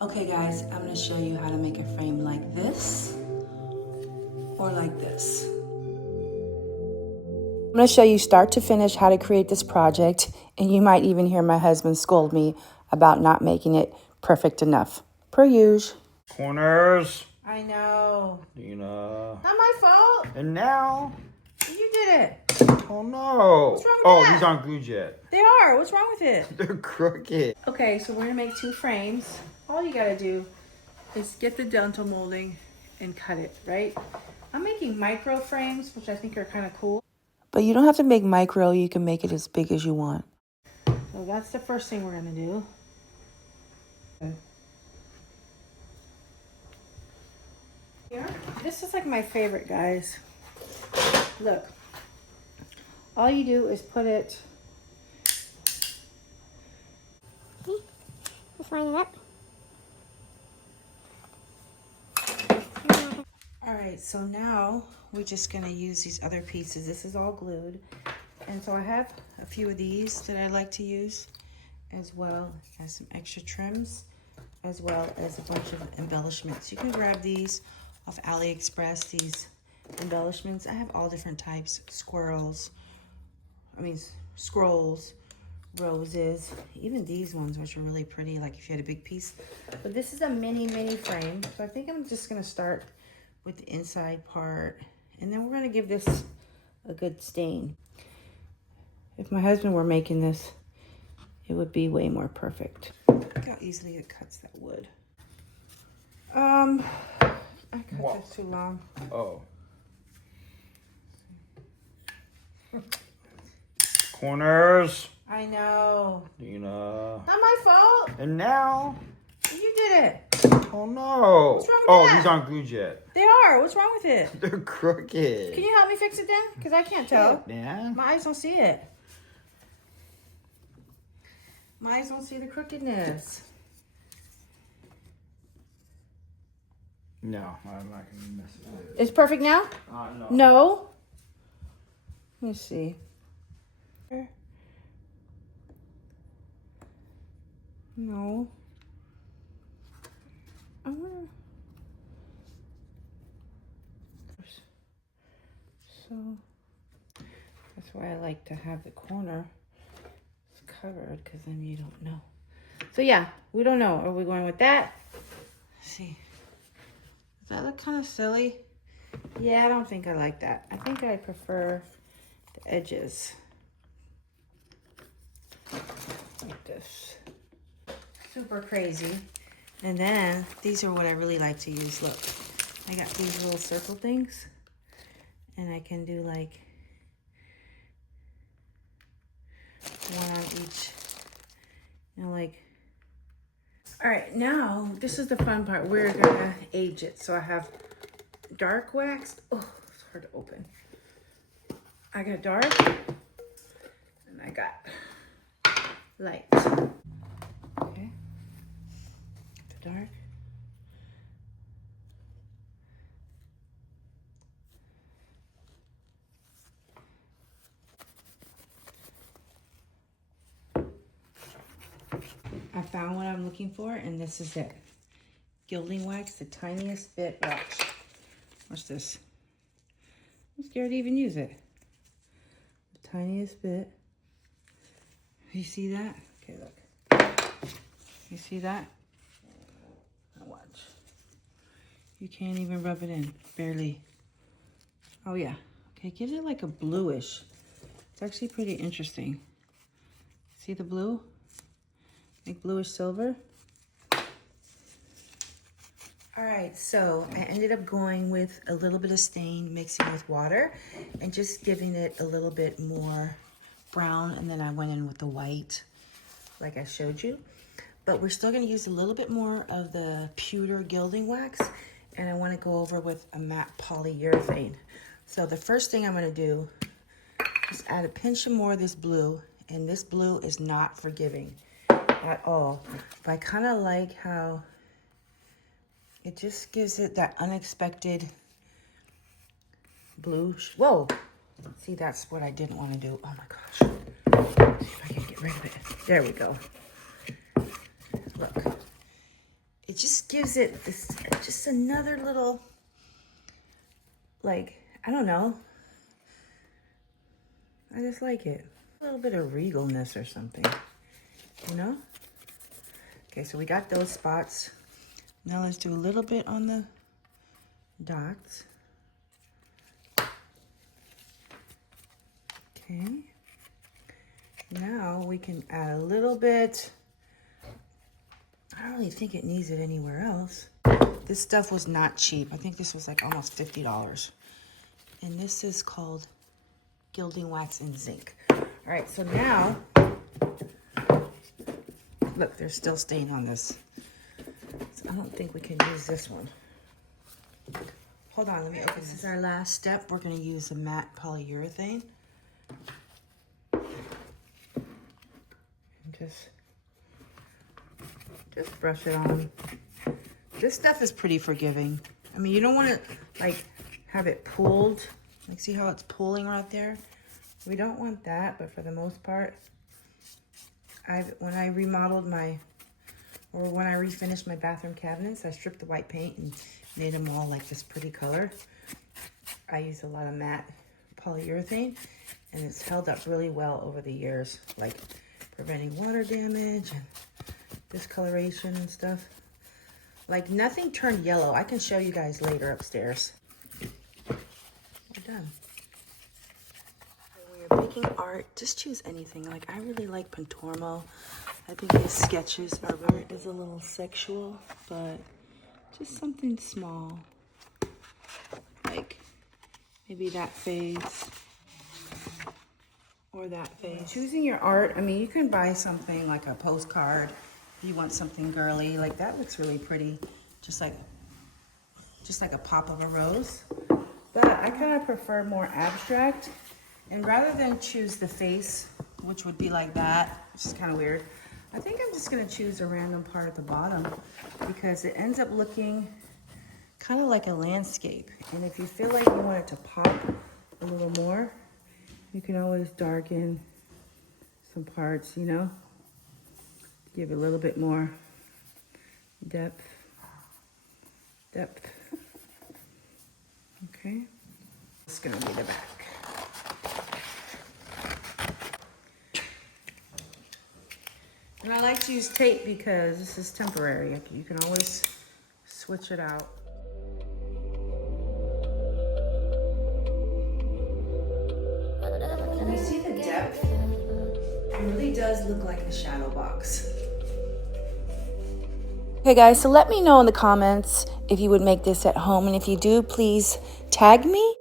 Okay guys, I'm going to show you how to make a frame like this or like this. I'm going to show you start to finish how to create this project, and you might even hear my husband scold me about not making it perfect enough. Per usual. Corners. I know. Dina. Not my fault. And now. You did it. Oh no. What's wrong with that? These aren't glued yet. They are. What's wrong with it? They're crooked. Okay, so we're going to make 2 frames. All you got to do is get the dental molding and cut it, right? I'm making micro frames, which I think are kind of cool. But you don't have to make micro. You can make it as big as you want. So that's the first thing we're going to do. Here. This is like my favorite, guys. Look. All you do is put it... Just line it up. Alright, so now we're just going to use these other pieces. This is all glued. And so I have a few of these that I like to use, as well as some extra trims, as well as a bunch of embellishments. You can grab these off AliExpress, these embellishments. I have all different types. Scrolls, roses, even these ones, which are really pretty, like if you had a big piece. But this is a mini frame. So I think I'm just going to start with the inside part, and then we're going to give this a good stain. If my husband were making this, it would be way more perfect. Look how easily it cuts that wood. I cut this too long. Oh. Corners. I know. Dina. Not my fault. And now. You did it. Oh no. What's wrong with that? These aren't glued yet. They are. What's wrong with it? They're crooked. Can you help me fix it then? Because I can't tell. Man. My eyes don't see it. My eyes don't see the crookedness. No, I'm not going to mess it up. It's perfect now? No. No. Let me see. No. I wanna... So that's why I like to have the corner covered, because then you don't know. So yeah, we don't know. Are we going with that? Let's see. Does that look kind of silly? Yeah, I don't think I like that. I think I prefer the edges. Like this. Super crazy. And then these are what I really like to use. Look, I got these little circle things, and I can do like one on each, you know, like. All right, now this is the fun part. We're gonna age it. So I have dark wax. Oh, it's hard to open. I got dark, and I got light. Okay, the dark. I found what I'm looking for, and this is it. Gilding wax, the tiniest bit. Watch this. I'm scared to even use it. The tiniest bit. You see that? Okay, look. You see that? Now watch. You can't even rub it in. Barely. Oh yeah. Okay, gives it like a bluish. It's actually pretty interesting. See the blue? Like bluish silver. All right, so I ended up going with a little bit of stain, mixing with water, and just giving it a little bit more brown, and then I went in with the white, like I showed you. But we're still gonna use a little bit more of the pewter gilding wax, and I wanna go over with a matte polyurethane. So the first thing I'm gonna do is add a pinch of more of this blue, and this blue is not forgiving at all. But I kind of like how it just gives it that unexpected blue. Whoa! See, that's what I didn't want to do. Oh my gosh. Let's see if I can get rid of it. There we go. Look. it just gives it this, just another little, like, I don't know. I just like it. A little bit of regalness or something, you know? Okay, so we got those spots. Now let's do a little bit on the dots. Okay. Now we can add a little bit. I don't really think it needs it anywhere else. This stuff was not cheap. I think this was like almost $50. And this is called Gilding Wax and Zinc. All right, so now, look, there's still stain on this. So I don't think we can use this one. Hold on, let me open this. This is our last step. We're gonna use a matte polyurethane. And just brush it on. This stuff is pretty forgiving. I mean, you don't want to like have it pulled. Like, see how it's pulling right there? We don't want that, but for the most part, when I remodeled when I refinished my bathroom cabinets, I stripped the white paint and made them all like this pretty color. I used a lot of matte polyurethane, and it's held up really well over the years, like preventing water damage and discoloration and stuff. Like, nothing turned yellow. I can show you guys later upstairs. We're done. When you're making art, just choose anything. Like, I really like Pentormo. I think his sketches are very, is a little sexual, but just something small. Like maybe that face or that face. Choosing your art, I mean, you can buy something like a postcard if you want something girly. Like, that looks really pretty. Just like a pop of a rose. But I kind of prefer more abstract. And rather than choose the face, which would be like that, which is kind of weird, I think I'm just gonna choose a random part at the bottom because it ends up looking kind of like a landscape. And if you feel like you want it to pop a little more, you can always darken some parts, you know? Give it a little bit more depth. Okay. It's gonna be the back. And I like to use tape because this is temporary. You can always switch it out. Can you see the depth? It really does look like a shadow box. Okay guys, so let me know in the comments if you would make this at home. And if you do, please tag me